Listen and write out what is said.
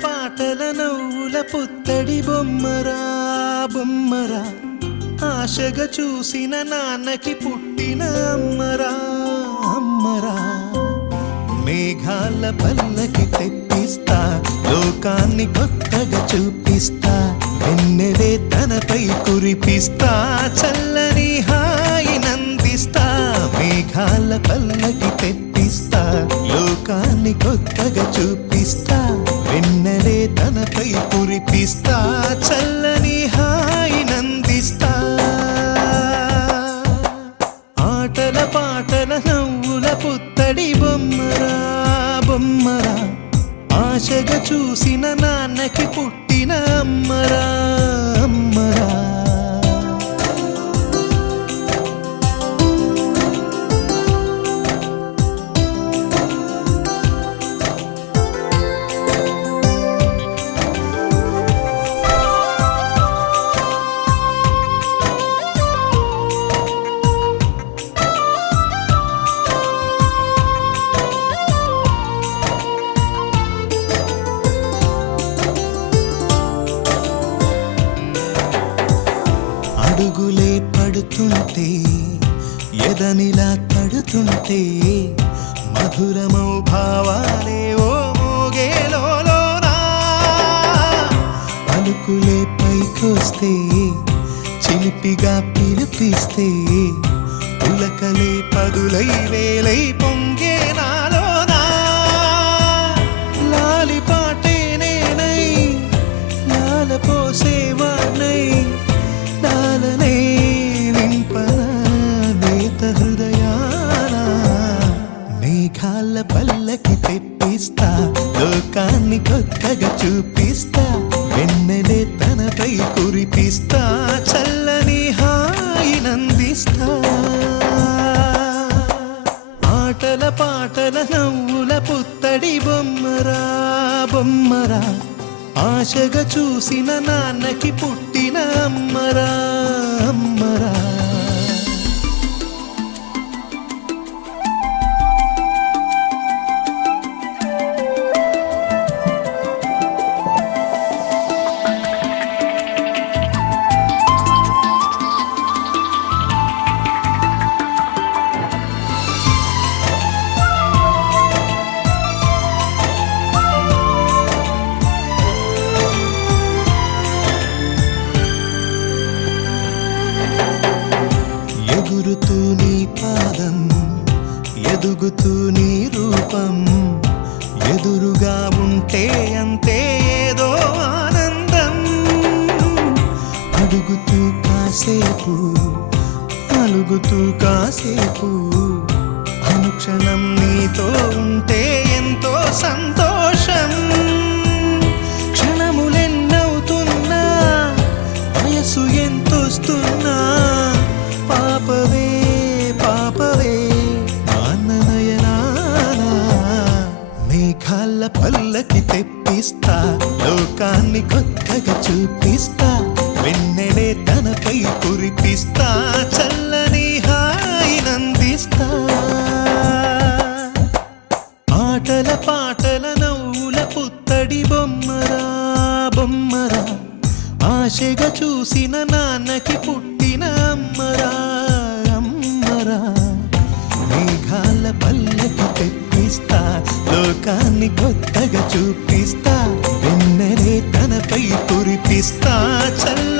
పాటల నవ్వుల పుత్తడి బొమ్మరా బొమ్మరా, ఆశగా చూసిన నాన్నకి పుట్టిన అమ్మరా అమ్మరా. మేఘాల పల్లకి తెప్పిస్తా, లోకాన్ని కొత్తగా చూపిస్తా, వెన్నెలే తనపై కురిపిస్తా, చల్లని హాయి నందిస్తా. మేఘాల పల్లకి తెప్పిస్తా, లోకాన్ని కొత్తగా చూపిస్తా, వెన్నెలే తనపై కురిపిస్తా, చల్లని హాయి నందిస్తా. ఆటల పాటల నవ్వుల పుత్తడి బొమ్మరా బొమ్మరా, ఆశగా చూసిన నాన్నకి పుట్టిన అమ్మరా అమ్మరా. అడుగులే పడుతుంటే, ఎదనిలా తడుతుంటే, మధురమౌ భావాలే ఓ మోగేలోనా. పలుకులే పైకొస్తే, చిలిపిగా పిలిపిస్తే, పులకలే పదులై వేలై పొంగే నాలోనా. లాలి పాటే నేనై, లాల పోసేవాణ్ణై, లాలనే నింపనా నేత హృదయాన. మేఘాల పల్లకి తెప్పిస్తా, లోకాన్ని కొత్తగా చూపిస్తా, వెన్నెలే తనపై కురిపిస్తా, చల్లని హాయి నందిస్తా. ఆటల పాటల నవ్వుల పుత్తడి బొమ్మరా బొమ్మరా, ఆశగా చూసిన నాన్నకి పుట్టిన అమ్మరా అమ్మరా. ఎగురుతూ నీ పాదం, ఎదుగుతూ నీ రూపం, ఎదురుగా ఉంటే అంతే ఏదో ఆనందం. అడుగుతూ కాసేపు, అలుగుతూ కాసేపు, అనుక్షణం నీతో ఉంటే ఎంతో సంతోషం. క్షణములెన్నవుతున్నా, వయసు ఎంతొస్తున్నా, పాపవే పాపవే నాన్ననయనానా. మేఘాల పల్లకి తెప్పిస్తా, లోకాన్ని కొత్తగా చూపిస్తా, వెన్నెలే తనపై కురిపిస్తా, చల్లని హాయి నందిస్తా. ఆటల పాటల నవ్వుల పుత్తడి బొమ్మరా బొమ్మరా, ఆశగా చూసిన నాన్నకి పుట్టిన అమ్మరా అమ్మరా. మేఘాల పల్లకి తెప్పిస్తా, లోకాన్ని కొత్తగా చూపిస్తా, వెన్నెలే తనపై కురిపిస్తా, చల్ల